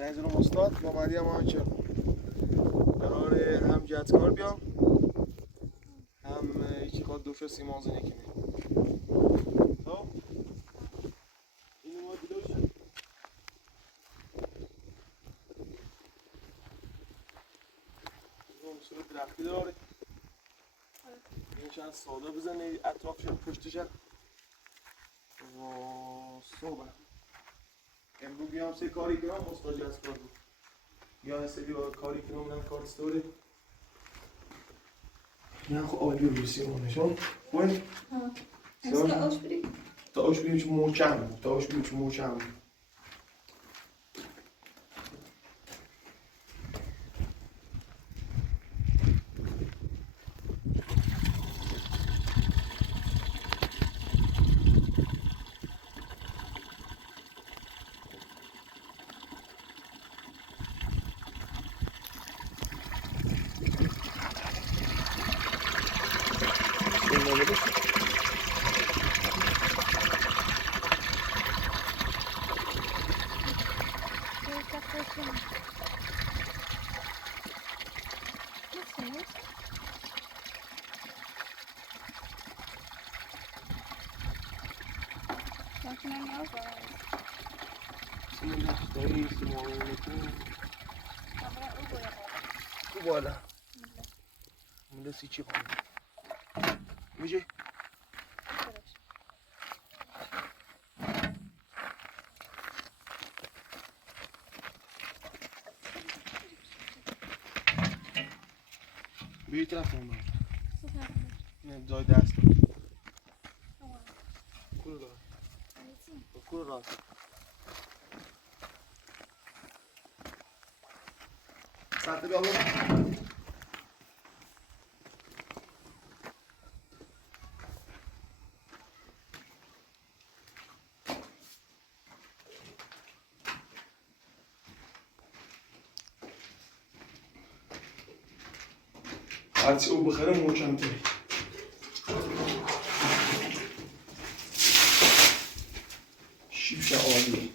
زنگ زدم استاد با مهدی هم که قراره هم جدکار بیام هم یکی خواد دوشو سیمان زنی کنه. خب اینو ما دیدوش اون صورت درختی داره این چند ساده بزنه اطرافش پشتش و صبح امروز بیام سه کاری کنم استاد جدکار بود یا سری کاری کنم من کار استوری نه خب عالی بود سیمانشون وين؟ تا آش بریم تا آش بریم چون محکم بالا مونده سی چی کنم میشه؟ بیایی طرف هم باید نه جای دست کل را کل را ساعت بیا بود هرچی او بخیره محکم تری شیبش عالیه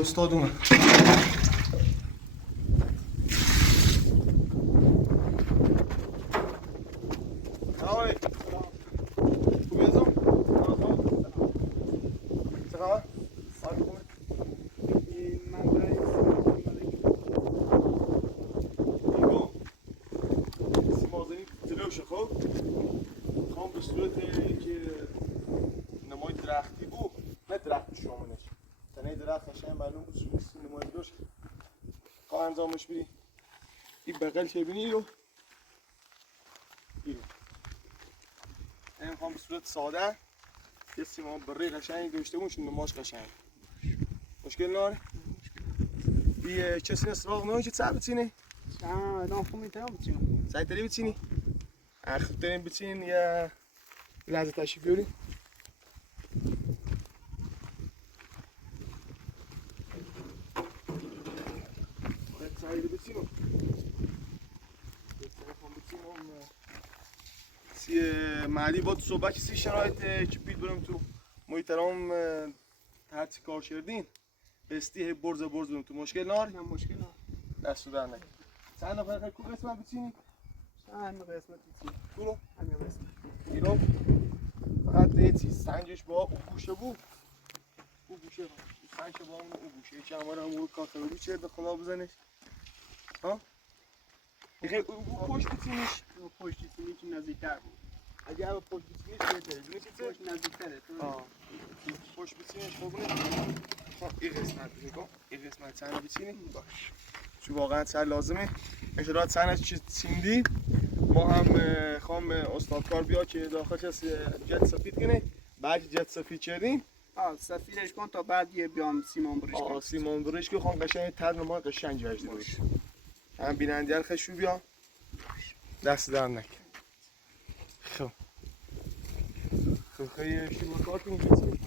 استاد اومد آقای خوبی هستم؟ چه خبر؟ حال خوبه؟ من برای سیمازنی جلوشه خب خوام به صورت که نمای درختی بود نه درخت شامنش تنه درخت قشنگ معلوم بود شما نمای جلوش خواه انجامش بدی این بغل که بینی اینو این خوام به صورت ساده یه سیمان بره قشنگ داشته باشیم نماش قشنگ مشکل ناره این چه سینه سراغ نمایی که چه بچینی؟ دام خوب میتونم بچینم سعی تری بچینی؟ خوب ترین بچین یا لحظه تشریف بیاری باید سعی بچینم معلی با تو صحبت سی شرایط که پید برم تو محترم هرچی کار کردین بستی برز برم تو مشکل نار؟ نه مشکل نه دست در نکن چند نفر خیلی کو قسمت بچینی؟ چند قسمت بچینی تو رو؟ همین قسمت ایرو فقط یه چیز سنجش با او گوشه بود او گوشه همیشه با اون گوشه چمار هم رو کاخه رو چه به خدا بزنش ها دیگه او پشت بتینیش تو پشت سینی که نزدیکتر بود. اگه همه پشت بتینیش بهتره دونه چیزه پشت نزدیکتره تو. پشت بتینیش خوبونه این قسمت بگم این قسمت سن بتینی باش چون واقعا سر لازمه اشارات سنش چیز سیندی ما هم خواهم استادکار بیا که داخلش از جت سفید کنه بعد جت سفید چردیم سفیرش کن تا بعد یه بیام سیمان بریش کن. سیمان بریش که خواهم قشنگ تر ما قشنگ جوش دیدوش هم بینندیان خشو بیا دست در نکن خب خیلی شروع کار کنیم بسیم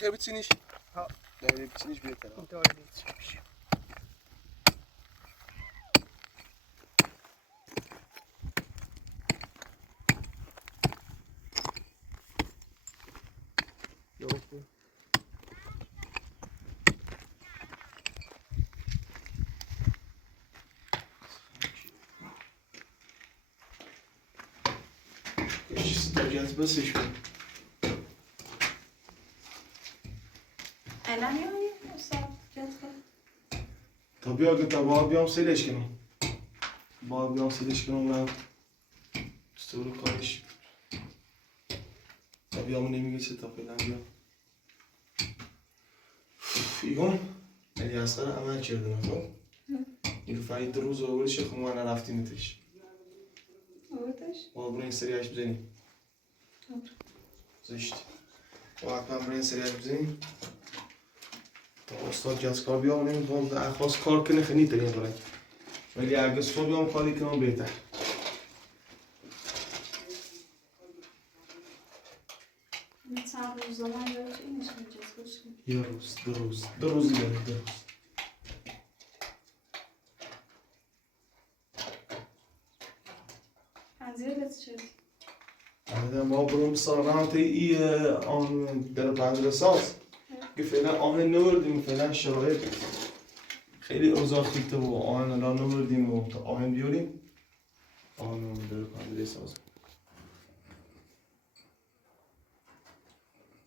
خیلی بچینیش ها داره بچینیش بهتره اینطوری میشه. درسته استاجت بسش کن الان می‌بینی استاد جلسه تا بیا که تا باید بیام سیلش کنم باید بیام سیلش کنم من دستور کارش تا بیام نمیگیسه تا فعلا بیام ایگون علی اصغر عمل کردن خب این فرید روز آوردش خب ما نرفتیمتش آوردش؟ با برو این سریعش بزنیم زشت با حتما برو این سریعش بزنیم تا استاد جزکار بیام نمیدونم درخواست کار کنه خیلی ترین کنه ولی اگه صبح بیام کاری کنم بهتر مثلا روزا من دارش اینش می‌جاست کنم یه روز دو روز دیگه دو روز پنزیر بس شد بعد ما برم سالانه ای آن در پنجره ساز که فعلا آن نوردیم فعلا شرایط خیلی اوضاع خیته و آن الان نوردیم و تا آن بیاریم آن در پنجره ساز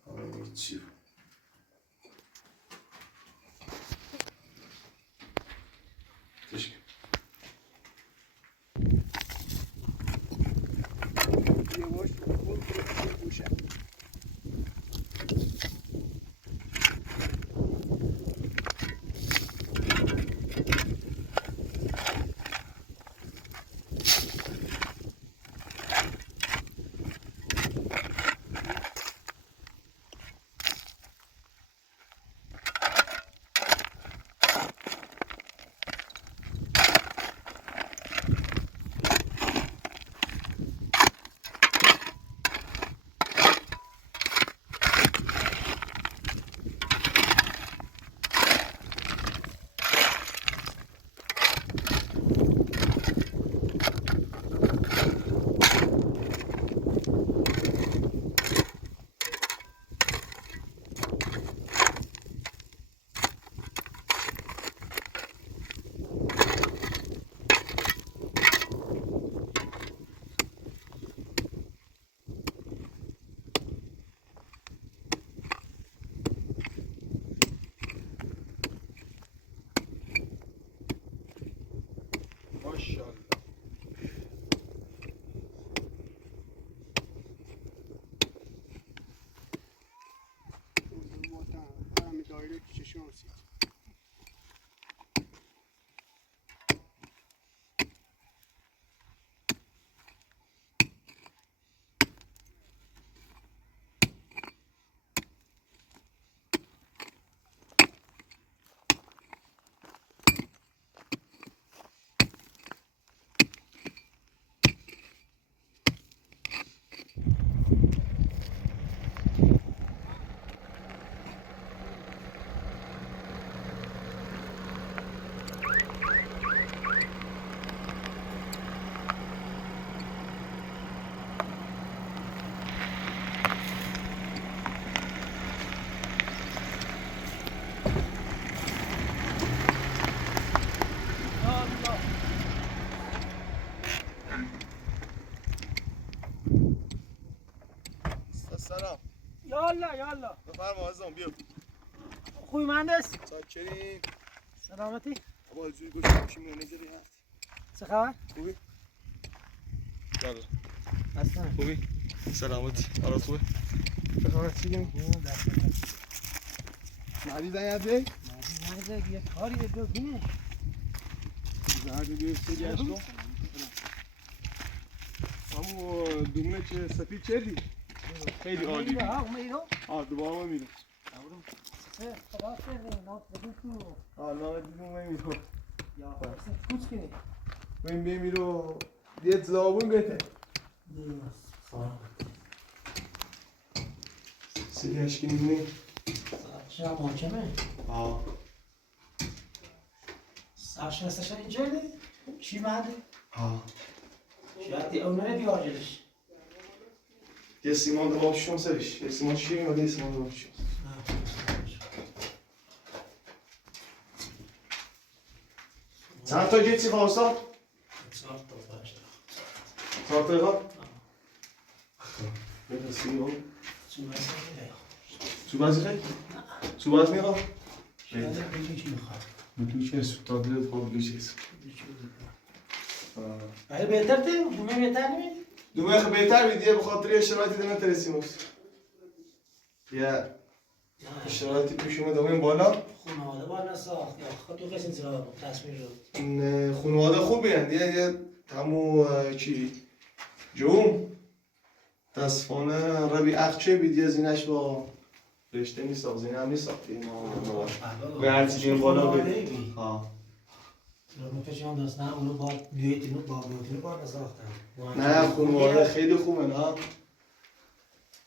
آن چی تشکر یه باش بود گوشه. یالا یالا بفرما عزیزم بیا خوبی مهندس چاکرین سلامتی بابا جوی گوشم چی منیجری هست چه خبر خوبی یالا اصلا خوبی سلامتی حالت خوبه بخواه چی گیم مردی زنی مهندس یه کاری بگو زهر دیگه سری هشتم همون دومونه که سفید چردی خیلی عالی دوباره ما میرم نامه دیدیم ما میرم بیم میرو دیت زابون بهته سری هشکی میدونی چرا محکمه؟ سرشن استشن اینجا دی؟ چی مهده؟ شاید دی اونره بیارجلش یه سیمان دو بابشون سرش یه سیمان شیرین و یه سیمان دو بابشون چند تا گیتی خواستا؟ 4 تا باشه 4 تا ایقا؟ یه سیمان چوبازی خیلی؟ چوباز میخواد؟ شاید بگی چی میخواد میتونی چه سوتا دلت خواب بگیشیز اگه بهتر تی؟ دومه بهتر نمید؟ دومه بهتر میدیه بخاطر شرایطی دنه ترسیم است یه شرایطی پیش اومد دومه بالا خانواده بالا ساخت یا خود تو کسی انتظار تصمیم شد خانواده خوبی هست یه همو چی جوم تصفانه ربی اخچه بیدیه زینش با رشته میساخت زینه هم میساخت به هرچی که بالا بید رو پیشان دست نه اونو با بیویتینو با بیویتینو با نساختن نه خانواده خیلی خوبه نه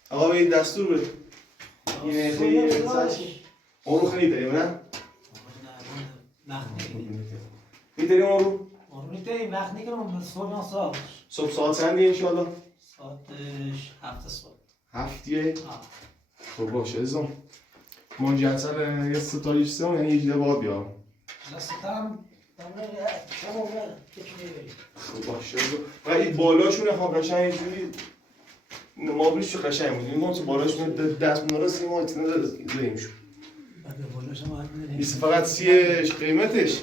آقا به دستور بده اینه خیلی ازش اون رو خیلی داریم نه؟ وقت نگیریم میداریم اون رو؟ اون رو داریم وقت نگیریم صبح ساعت صبح ساعت چندی انشالله؟ ساعتش 7 صبح 7 خب باشه ازم منجنسل یه ستایش سم یعنی یکی ده باید بیارم دستم دامنه شما کشمی بریم خب باشه ازم و این بالاشونه ها قشنگ اینجوری مابلیش چه قشنگ بود این تو بالاش دست منارس این ما اتنه داریم شد بعد بالاش هم باید بیست فقط سیش قیمتش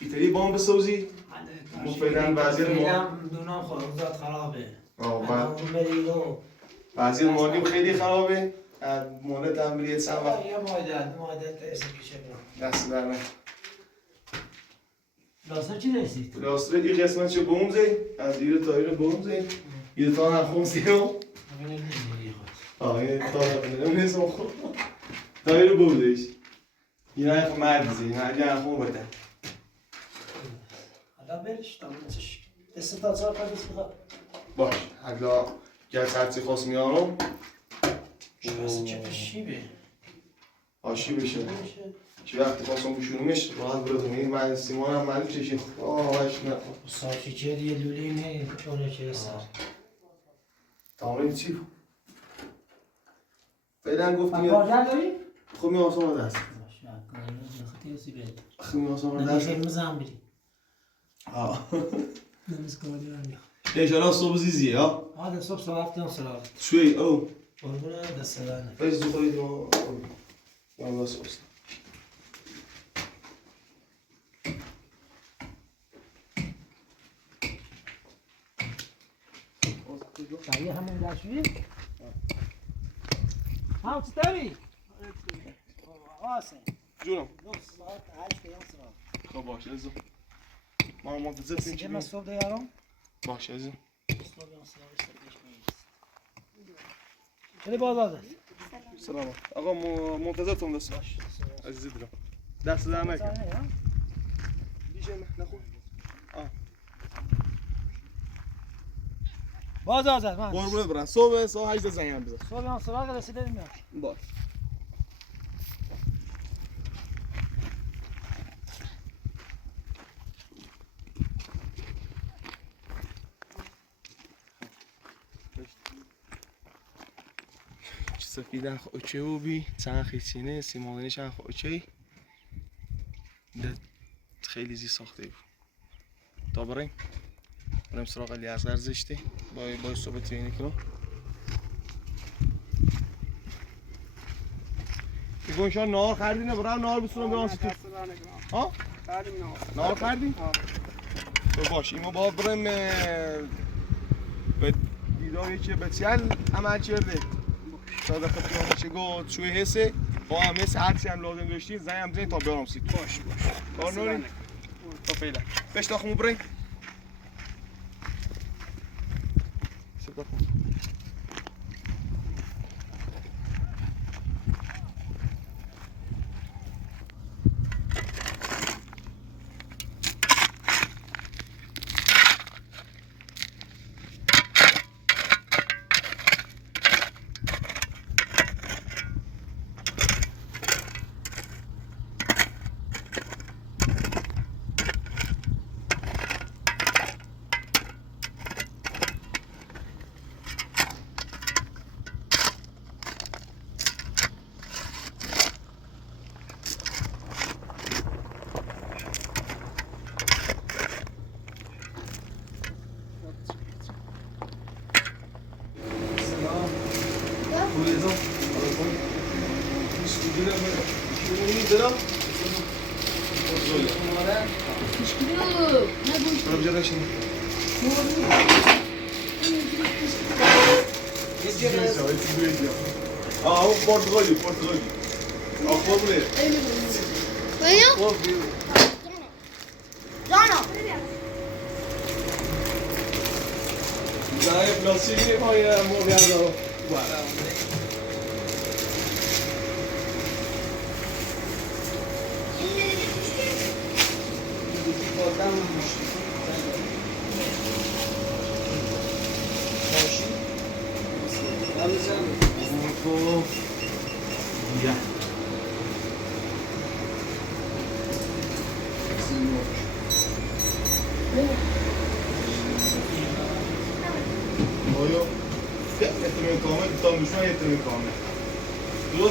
ایتالی بام بسازی ما فعلا وزیر ما دونم خود خرابه وزیر مالیم خیلی خرابه مال تعمیریت چند وقت یه مایدت اسم پیشه برم دست در نه لاستر چی رسید؟ لاستر این قسمت چه بومزه از ایره تا ایره بومزه ایره تا نخون سیرم این تا نخون نیستم خود تا ایره بومزهش این های مردیزه این های نخون بده حالا برش دامنش دست تا 4 تا دست بخواد باش حالا گرد هرچی خواست میارم شبست چه پشیبه آشی بشه چی وقتی خواستم بشونمش راحت بردم این من سیمان هم من چشیم آهش نه ساشی چه دیگه لوله نه چونه چه سر تمرین چی بود؟ فعلا گفتیم بارجر داری؟ خب می آسان دست خطی هستی بید خب می آسان دست نمیشه مزم بری آه نمیز کاری دارم انشالله صبح زیزیه ها آده صبح ساعت هم سراغ شوی او قربونه دست دارنه بایز دو خواهید ما والله صبح تایی همون داشوی؟ ها چی داری؟ آسه جونم دو ساعت 8 پیام سراغ خب باشه ازم ما منتظر سیگه چی من صبح دیارم باشه ازم صبح هم سراغ سرپیش میرست چلی باز آده؟ سلام آقا منتظرتون دست عزیزی دلم دست در نکن دیجه نخون باز آزد من قربونت برم صبح ساعت 8 زنگم بزن صبح هم سراغ رسیده میاد باش سفیدن خوچه و بی چند خیچینه سیمانش هم خوچه خیلی زی ساخته بود تا بریم سراغ علی اصغر زشته با صحبت اینی کنم تو گوشان نهار خریدی نه برام نهار بسونم برام تو ها خریدیم نهار خریدی تو باش ایما با برم به دیدار یکی بسیار عمل کرده صادق خدمت چه گفت شوی حسه با هم حس هرچی هم لازم داشتی زنگ زنگ تا بیارم سیت باش کار نوری تا فعلا بهش تاخمو بریم صدا کن Portugal. Formule. Bueno. Jana. Dai, plastik poi muoviamo. Guarda. Yeah. Voglio mettermi in comment, Tom, bisogna mettermi in comment. Due?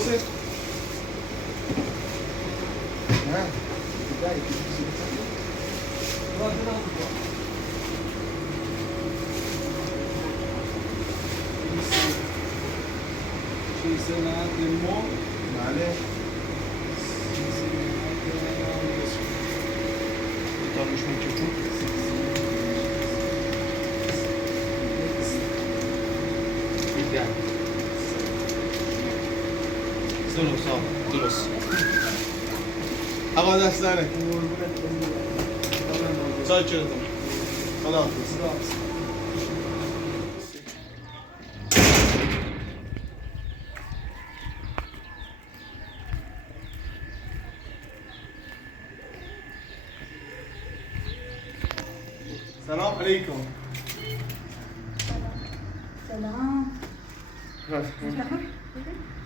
Dai, che si guarda un po'. Ci sono anche il mo. Male. Tam już mi ciuciu. İdeal. Duruz. Hava dersleri. Çay içelim. Tamam. سلام علیکم. سلام.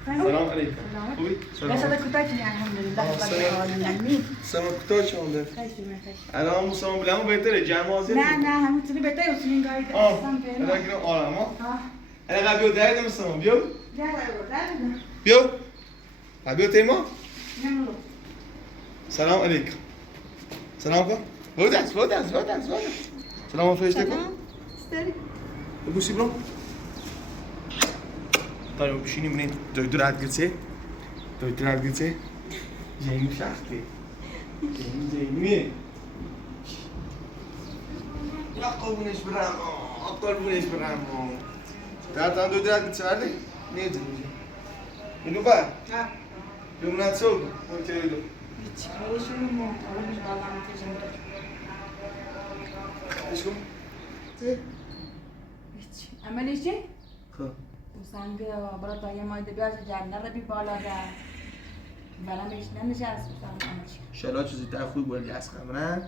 سلام علیکم. خوبی؟ بس هذا كنتاج يعني الحمد لله رب العالمين. سلام کوتاه شونده. الان موسم بلامو بهتره جمع حاضر. نه همون تونی بهتره و تونی گاهی الان گیرم آراما. الان قبیو درد موسم بیو. بیو. قبیو تیما. سلام علیکم. سلام کن. بودن. سلام فرشته کن. بگوشی برو. Tayo bişini mi? Döydürat gitse. Cengi şarkı. Cengi. Akıl güneş bramo. Zaten döydürat gitse verdi. Ne edin? İnu var. Ha. Yumrat soğuk. Ortaydı. Hiç. Öyle şey mi? Oğlum biz Allah'ın tezinde. Aşkım. Hiç. Ama ne şey? Ha. سنگ برای تا یه مایده بیاد جنده رو بی بالا ده برام بهش نمیشست شلا چیزی تا خوب ولی از خمرن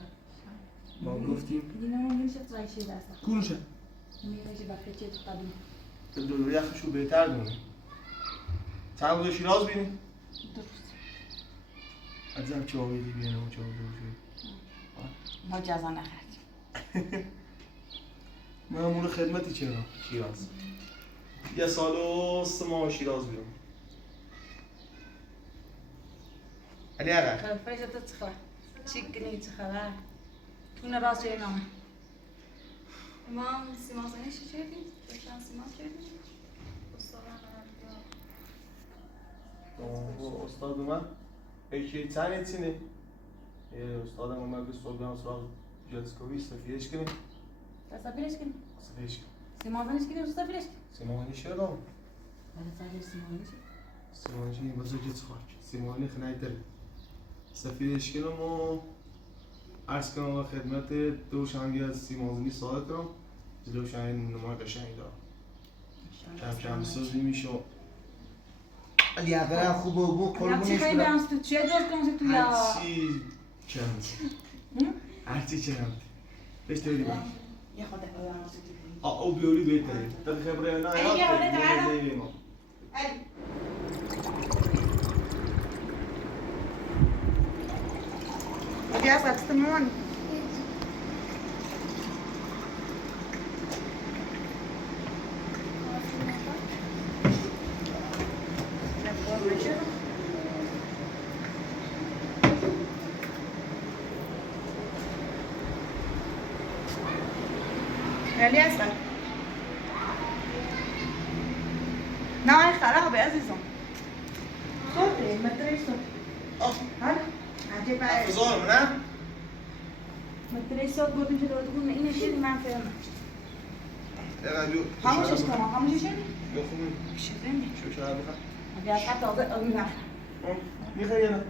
ما گفتیم دیگه نمیشه ترایشی دست کونشه میشه وقتی چه قبیل دور یخشو بهتر دونه چند روز شیراز بینی؟ درست عزیزم چه آویدی بیانه و چه آویدی ما جزا نخرد من امور خدمتی چرا؟ شیراز یه سال و 3 ماه شیراز بیرون علی آقا خلفه جدا تخواه چیکنی تخواه تونه راست روی نامه امام سیما زنی چی کردی؟ داشتن سیما کردی؟ استاد اومد یکی تنه تینه استادم اومد به سوگان سراغ جلسکوی سفیرش کنیم سفیرش کنیم سفیرش کنیم سیمانش کنیم سفیرش کنیم سیمانی چرا؟ ولی سفیر سیمانش سیمانی این بزرگ خاک سیمانی خنایی داره سفیرش کنم و عرض کنم و خدمت دوشنبی از سیمانزنی ساده کنم دوشنبی نمای قشنگی دارم کم کم سازی میشه علی اگر خوبه بو چی قربونش خیلی برم برم تو چیه دور کنم تو یا هرچی کم هرچی کم بهش دوری باید یه خود برم او بیوری بهتره در خبره نه ای، یه حاله دارم. نیازه ما Oke, satu temuan. خیلی اصلا نه خرابه عزیزم صوته متری صوت ها عجیب افضال نه؟ متری صوت بودیم که دادگون اینه شیری من فهمم اقل خاموشش کنم خاموشش کنی؟ بخونی شدنی شو شهر بخواه اگه از حتی آزه آبی بخیر میخوایی یا نه؟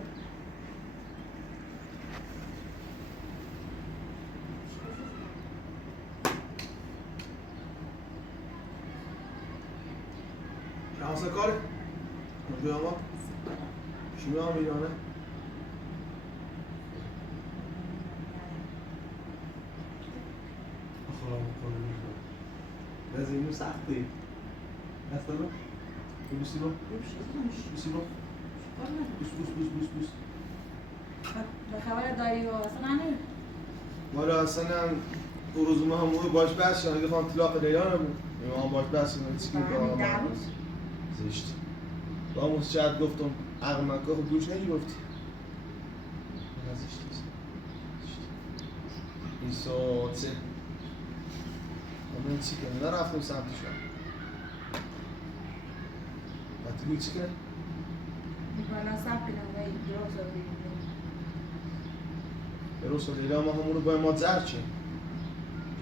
شانسه کاره؟ نجوی اما؟ شمی هم ایرانه؟ خواهم کنم از اینو سخته دست دارم؟ بوسی رو؟ بوسی رو؟ بوس به خبر داری و اصلا نه مالا اصلا روزومه همون باش بحث شدن اگه خواهم طلاق لیلا نبود امام باش بحث شدن چی کنم دعوز زشت با همون شاید گفتم عقل مکه خود گوش نگیرفتی زشت این ساعته همون چی کنه نرفتم سمتشون وقتی گوی چی کنه؟ میکنم سب کنم و این درست رو بگیم درست لیلا ما همونو باید ما زر چیم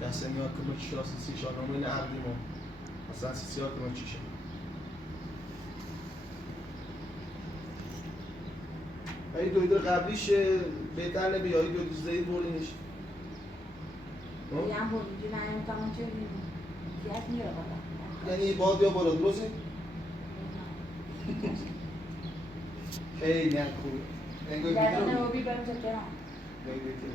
کسی میاد که ما چی شناسی شاهنامه این عقلی ما اصلا سیسی ها که ما چی شد این دویدر قبلیش بهتر نبی یا این دویدر زدید بردینش یه هم بودیم که من تمام چه بگیم زیاد میره بالا یعنی باد یا بالا درسته؟ خیلی نه خوبه نگوی در بیتر آبی برم چکرم نگوی بیتر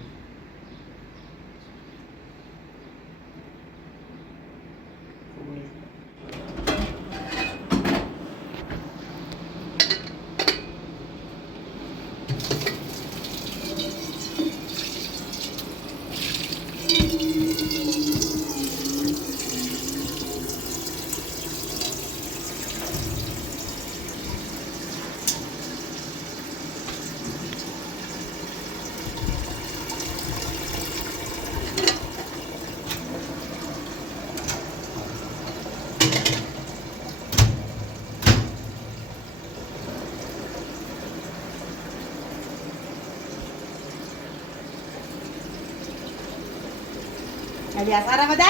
Aliás, Ramadan?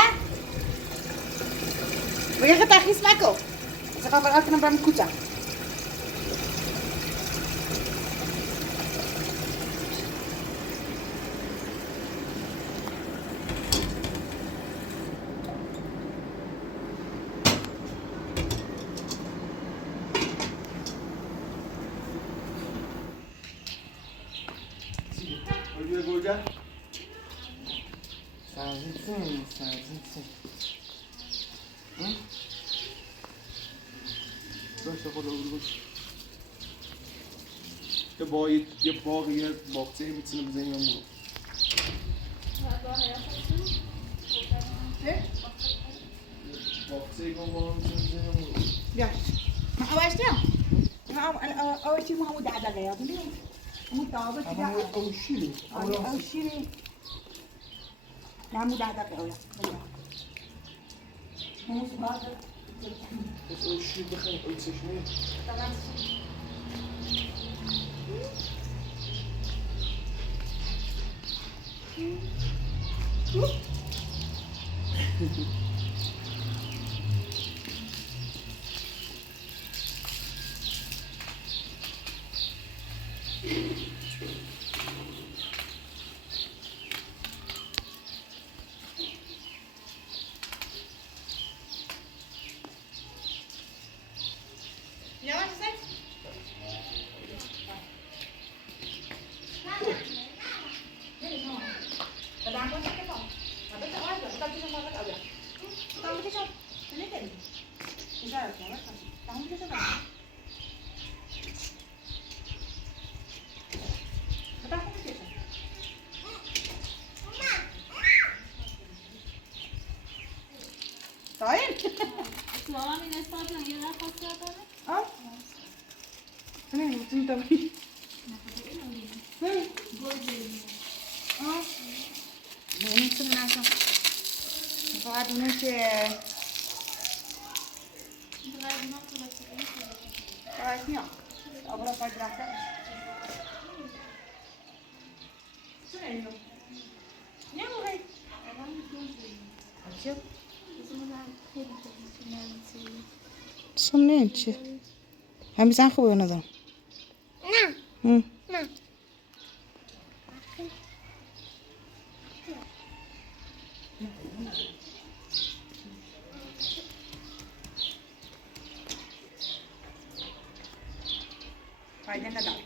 Voy a quitar Gismaco. Se va a parar que no me escucha. Oye, Goya. سنزیتون داشته خدا برو باش یه باغ یه باغچه میتونه بزنیم هم برو باغچه کن با هم میتونه بزنیم هم برو Ya. Ma awas dia. Awas cuma kamu dah ada gaya. Kamu tahu apa اما tidak? او شیلی Awas sini. Kamu dah ada gaya. Kamu sebab. او شیل بخیر او چشمه Tangan. طيب ماما من استاذ نگه خاصی داره. اه نه گفتیم طبیعی اه نه نمیتونم نشم فقط اونه که فقط میام آبرا پاک رفته چونه اینو نموهی چه؟ سمنه چی؟ همین زن خوبه ندارم نه نه فایده نداره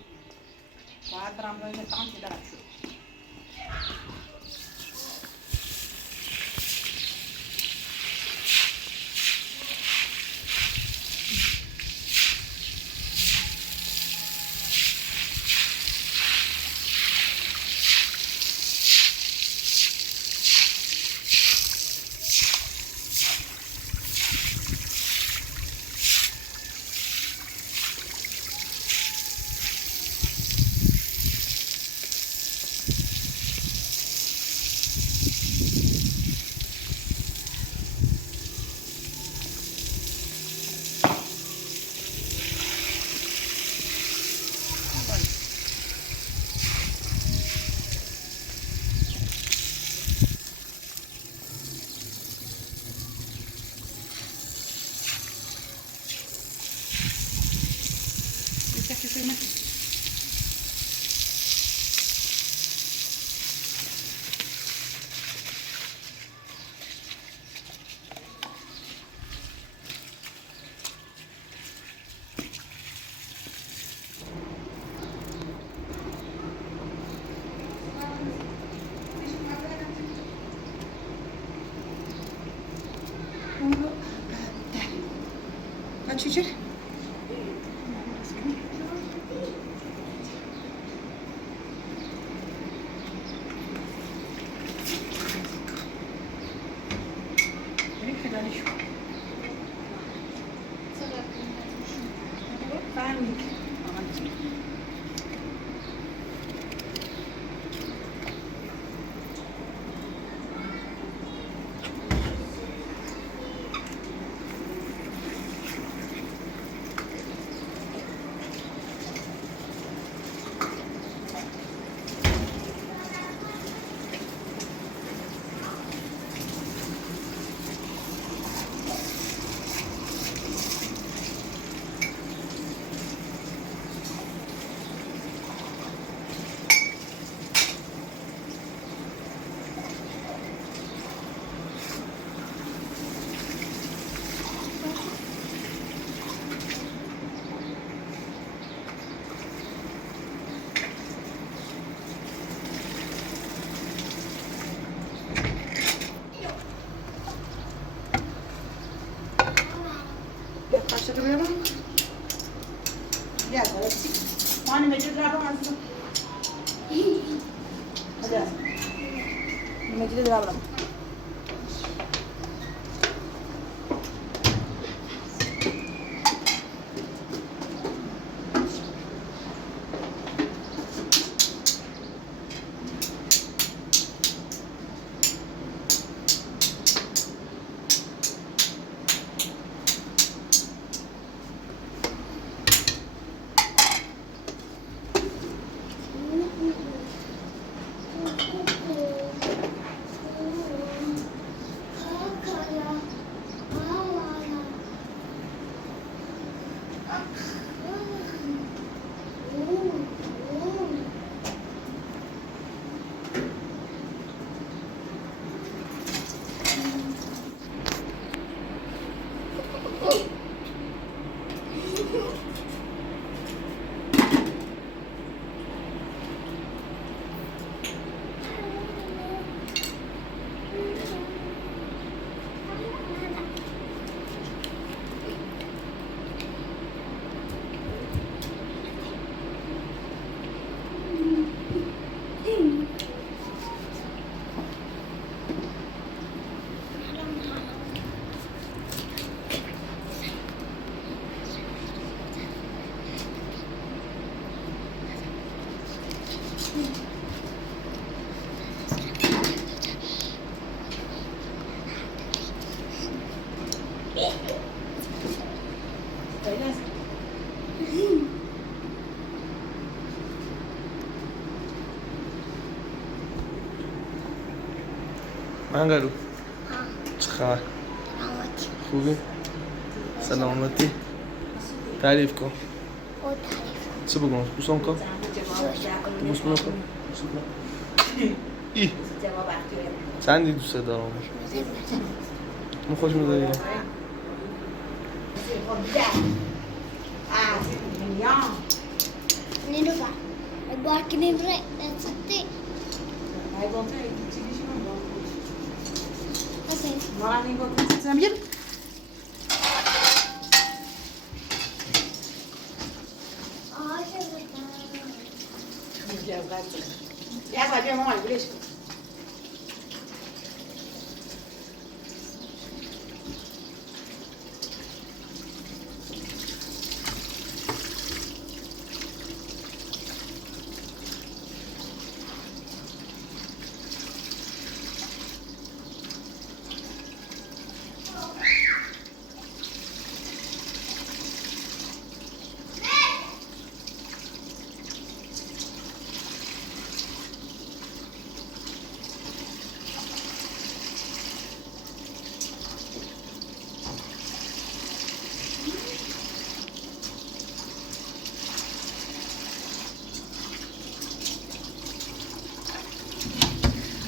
باید برام روی نتام که درک شد Açacak. Ne kadar şu? Ben başladı buraya bak. Gel böyle. Mani mecid yapamazsın. Hadi. Mecid yapalım. منقلو چه خبر؟ خوبی؟ سلامتی؟ تعریف کن چه بگم؟ بوسم کن؟ بوس منو کن؟ ای چندی دوست دارم من خوش میداری Nilufa, ik maak niet vrij, dat is het. Wat is het? ما نيجو تسمير يا بابا ماما ليش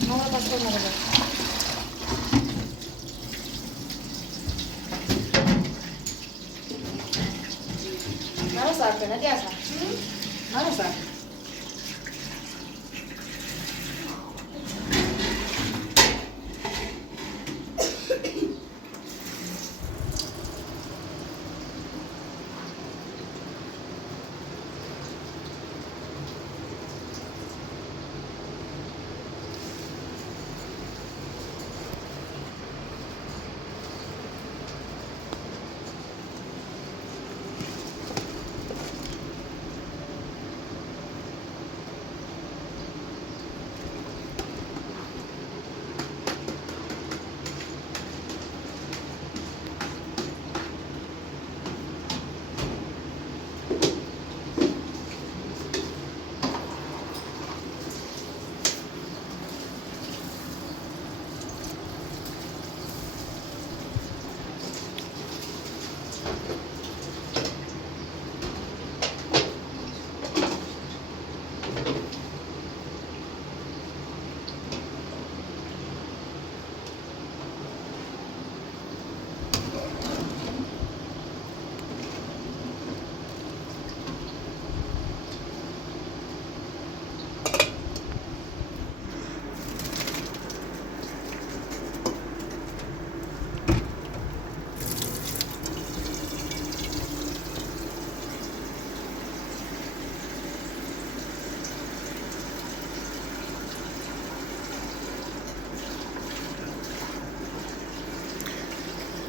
No me pasó nada. No lo sabes, ¿no te haces? No lo sabes.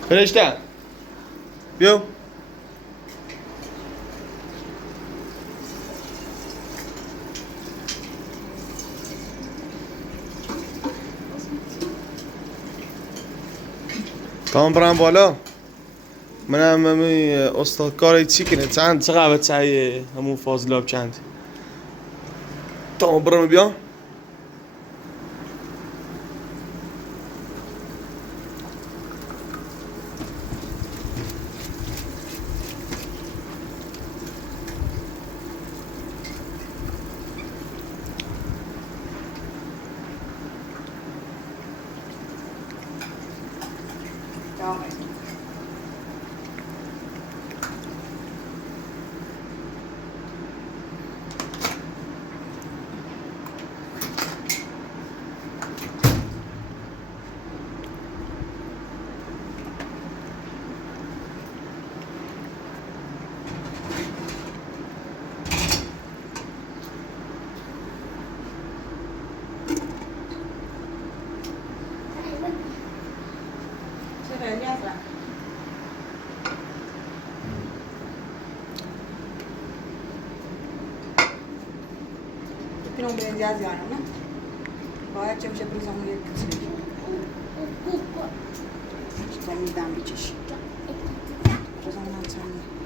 فرشته بیو تمام برم بالا منم همی استاد کاری چی کنه چقدر بچه همون فاضلاب چند تمام برم بیام Não prende as ganas, né? Vai, tinha que prisão mulher que se está me dando bicho. Prisão não sabe.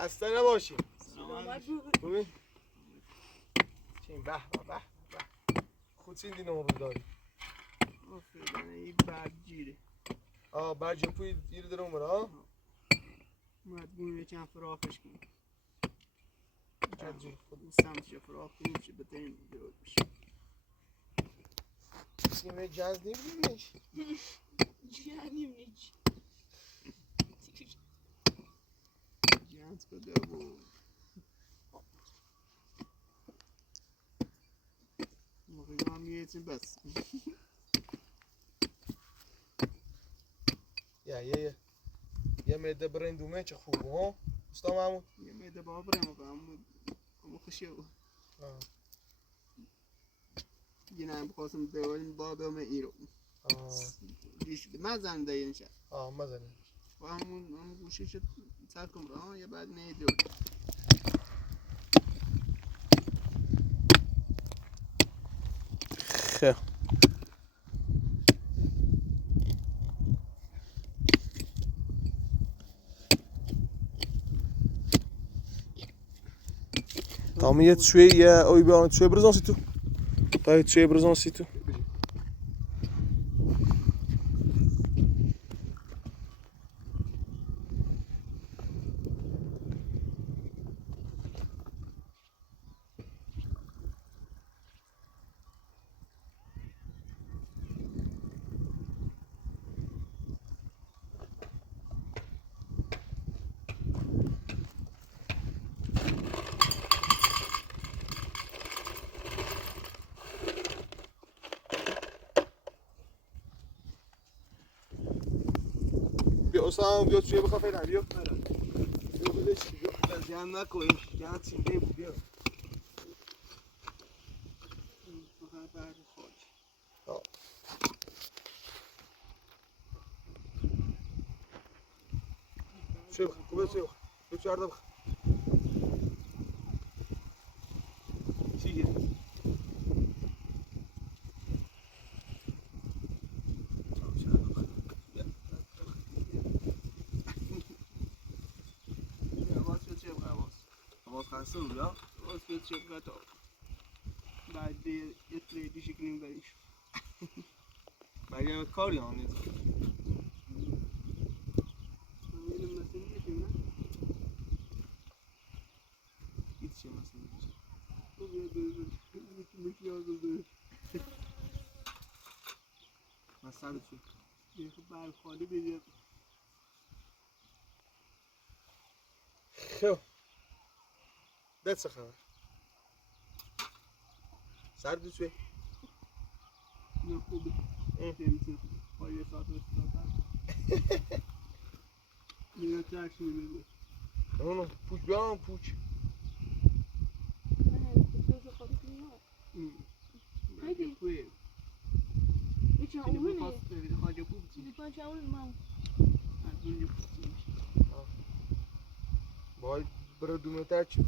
خسته نباشیم. خوبی؟ چین به به به به. خود سیندی نمو رو داری. آفرین این برگیره. برجیم پوی گیر در عمر ها؟ مدبون یکم فراخش کنیم. برجیم خود این سمتش فراخ کنیم چه بهترین درود بشه. سیمه جنز نمیدیمش؟ جنیم نیچ. جنز کده بود. موقعی هم میتیم بس. یه میده برندومه چه خوبه ها؟ استا محمود؟ یه میده بابرم اما خوشی بود. یه نیم بخواستم دوالیم بابم ایرو. دیش مزن داین شد. مزنه. و همون گوشه شد سرکم را یا بعد نیدیو. خیلی. Tam je twee, je wil twee brezon zitten. Daar je twee brezon zitten. Osam bia توی بخواه فعلا بیا بیا بلش بیا زیان نکنیم زیان تینده بود بیا فقط بعد خود توی بخواه خوبه توی بخواه بیا توی عرضه بخواه چی گیری؟ خسته بود یا؟ باز که چه بگتا بعد یه تریدی شکنیم بریش مگه کاری هم نیست اینم مثل میشیم نه؟ هیچ چی مثل میشه مثلا چی؟ یه خب بر خالی بگیر خب دست خبر سرد توی نه خوبه نمیتونم با یه ساعت رسید یه ترش نمیده اونو پوچ بیام پوچ Haydi. Geçen Şimdi onu bu ne? pastayı hadi bu için. Bir parça almam. Bunu yapayım. باید برای دومتر چی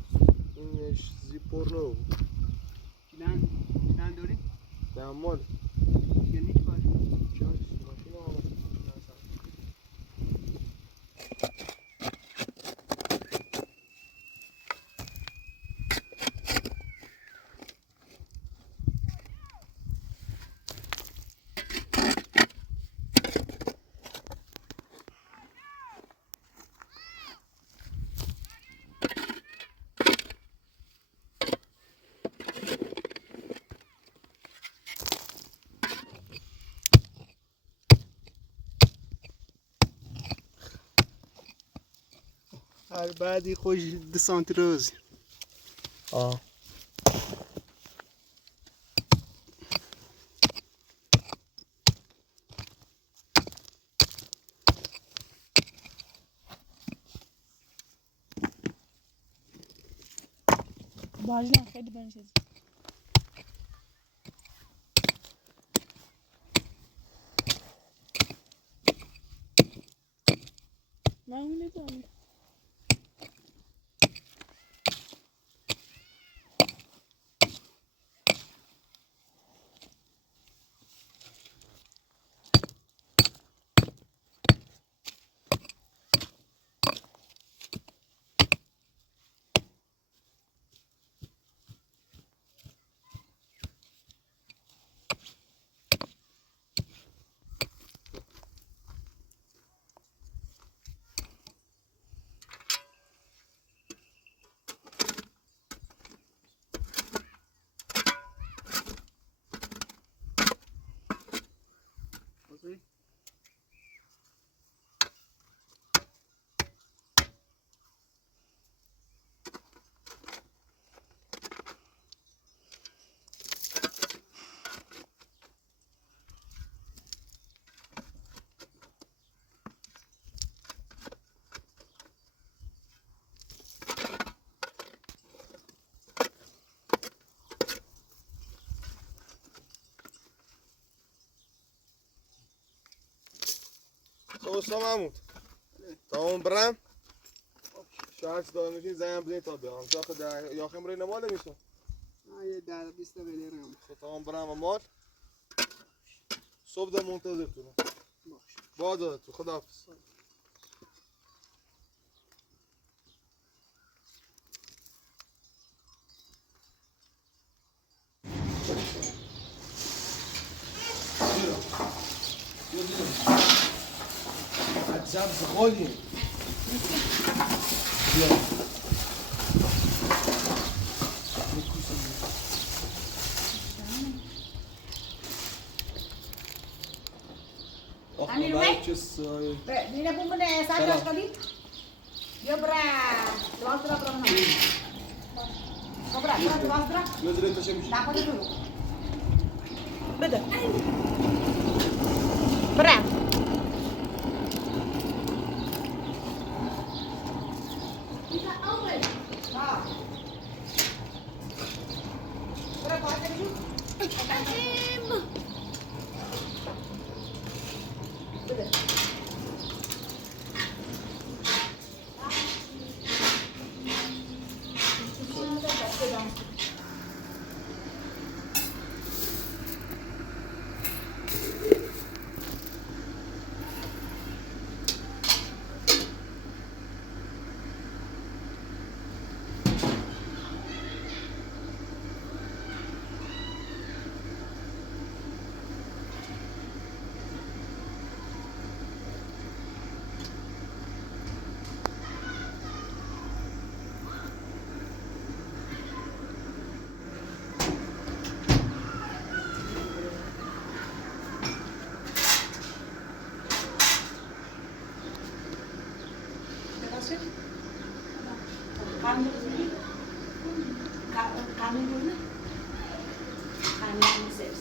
اینش زیپورنو Plan داریم؟ دمال یعنی هیچ کاری چه ماشین آمد هر بعدی خوش 2 سانتی روز Bağcılar haydi ben şey. Ben ne diyorum? دوستا محمود تمام برم شاید دار میشین زنم بزنی تا بیام تا خدا یا خمری نماله میسو یه 10-20 دقیقه بلیرم تمام برم امال صبح در منتظر تونم باش با دادتو خداحافظ عجب زغالی بیا Amir, weh? Ini pun benda saja sekali. Dia berat. Terus berapa mana? Kau berat, terus. نزل انت شمشي Tak apa dulu. Betul. Berat. Tidak tahu lagi. Berapa tadi? Betul. Kami dulu. Kami ses.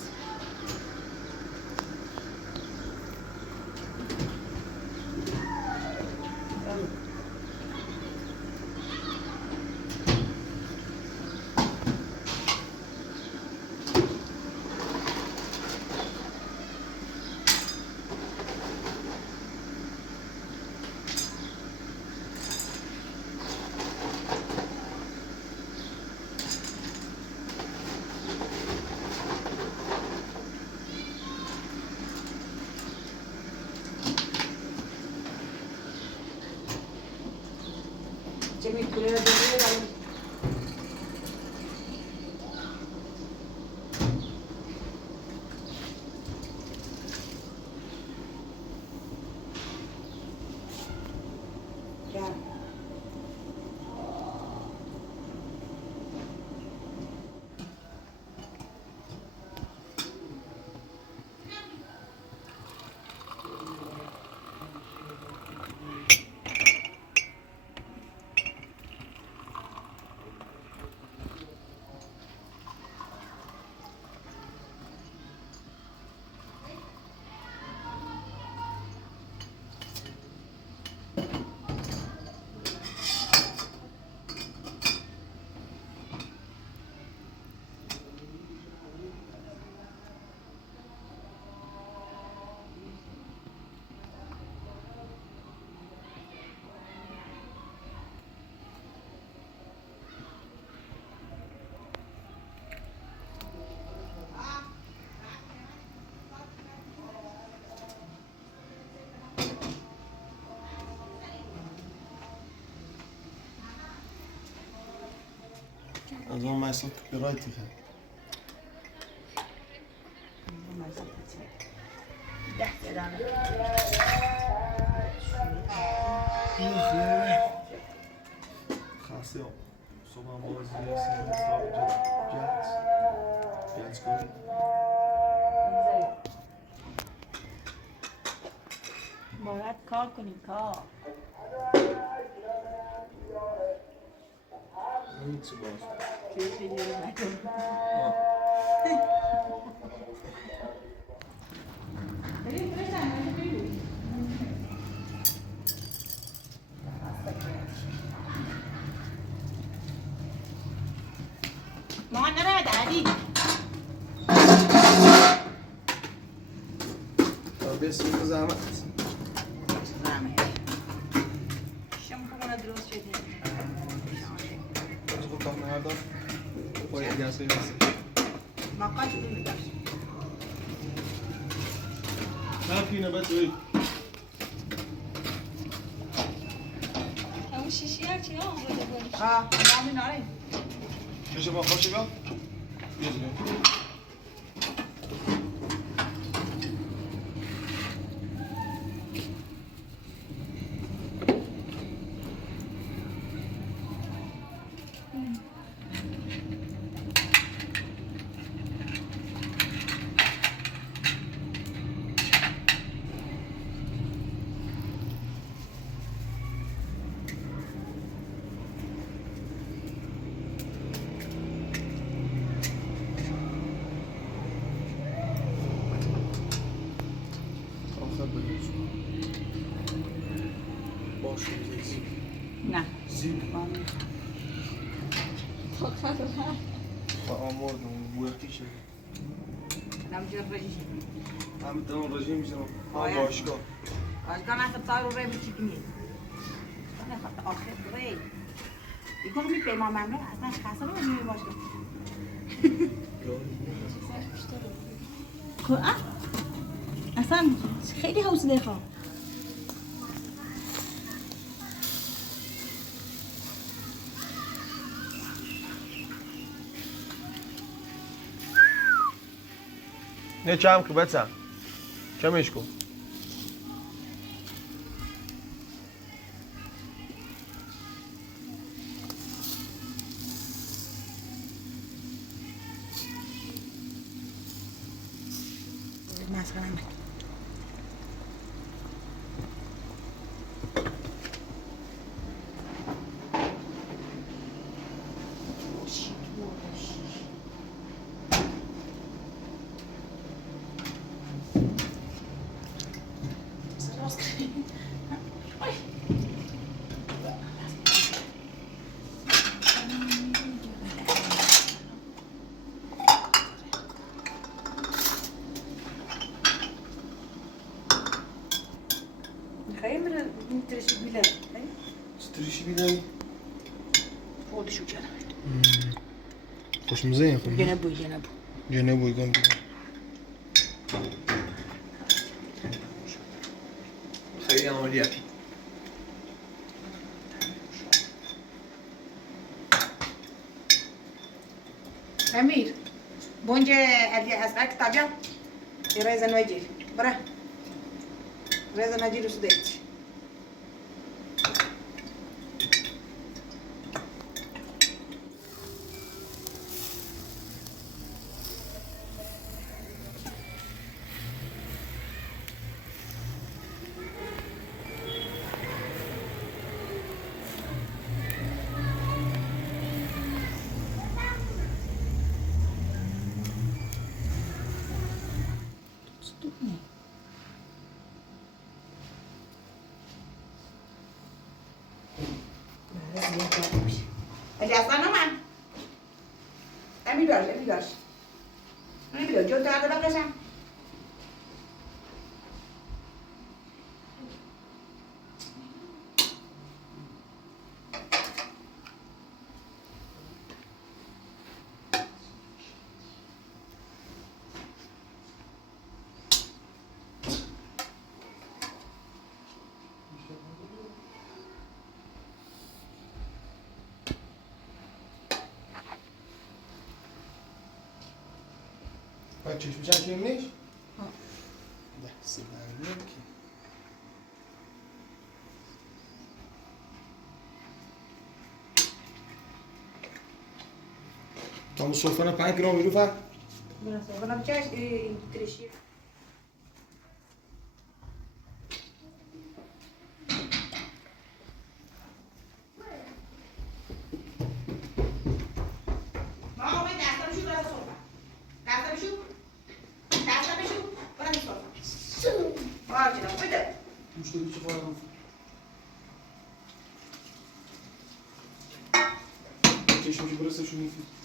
Cemil buraya dönüyor. Gel. از اون محصول کپیرایتی خیلی خاصی هم صبح هم بازی هستیم گیت کنیم باید کار کنی کار. این چی باز؟ چه دیگه نکن. بریم برسن بریم. ما نرد علی. بسم الله زحمت بنا درست شده خود کار نردار باید گسه میشه ما قاش نمیداش نه پینه بچه همون شیشی ها چی ها آمده بودی؟ نامی ناره چشه با خوشه بیا بیا نه زیب آمرد بوی خیشه نمیشه رژیم همه تمام رژیم میشنم باید. باشگاه باشگاه نصب تای رو ری میچی کنی نه خط آخر ری دیگه می پیمان ممنون اصلا خسته رو میمی باشگاه اصلا خیلی حوصله خواه نه چم که بچم چمش کن مثلا خیلی من ترشی بیله ستریشی بیدن خودشو کردم خوشمزه این خود جنبو جنه بویگان بیدن خیلی عملیه امیر بونجا اللي اسالك طابع ريزن وجيل برا ريزن وجيل وسديت اللي اصلا من امیر دارش نمیدونم جو تا دارم باشم باید چشم چند نیش؟ ده سیب نمیدونم که تامو صوفانه 5 گرم میرو فر؟ بنام چاش ترشی ماما باید دستم شو برای صورت دستم شو برای صورت باشه بده مشکلی چه خواهد چشمشی برسشو میفید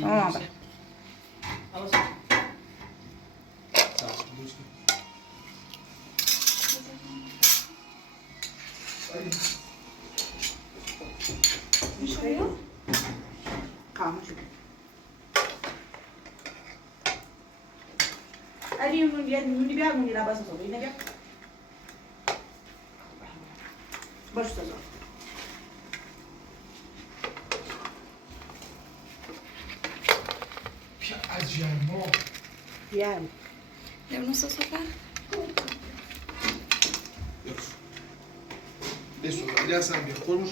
tamam abi. میشه خاموش شد علی نونی بیا نونی را بس تو اینه بیا باش تو بیا از جرما بیا نص سفر Eso, ya sabes, colmos.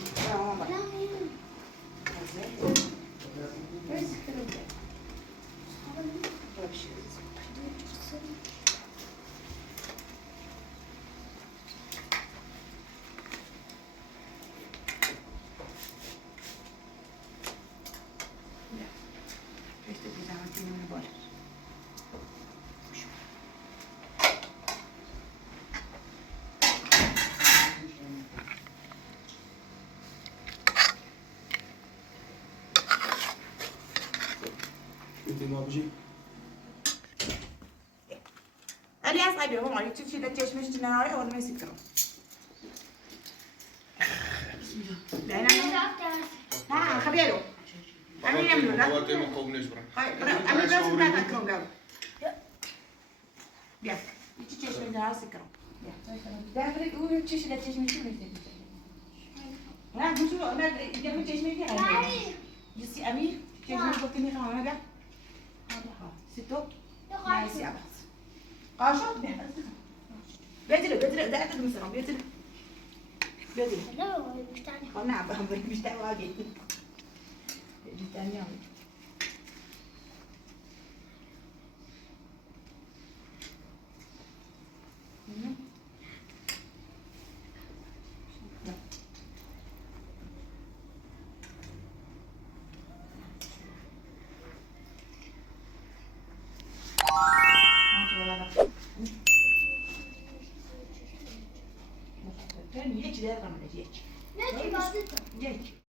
Este pijama tiene una bola. علی از قبیه هم علی چی ده چشمش جناره اون میسکرم. نه خبیرو. امیر نمیدونه. امیر راست میکنه کم گاو. بیا. چی چشم جناره سکرم. بیا. داخل اون چیزی ده چشمش میسکرم. نه گوشو نه دیگه می چشمی که هایی. جسی امیر چشمش گفتی میخوام بیا. سیتو. نایسی عباس. قاشق بیا. بدر ده أكيد مثلاً بدر. لا مش تاني. قلنا عبهم مش ده واجد. جتاني عم. Hiç de yapamadı hiç. Ne diyor? Hiç.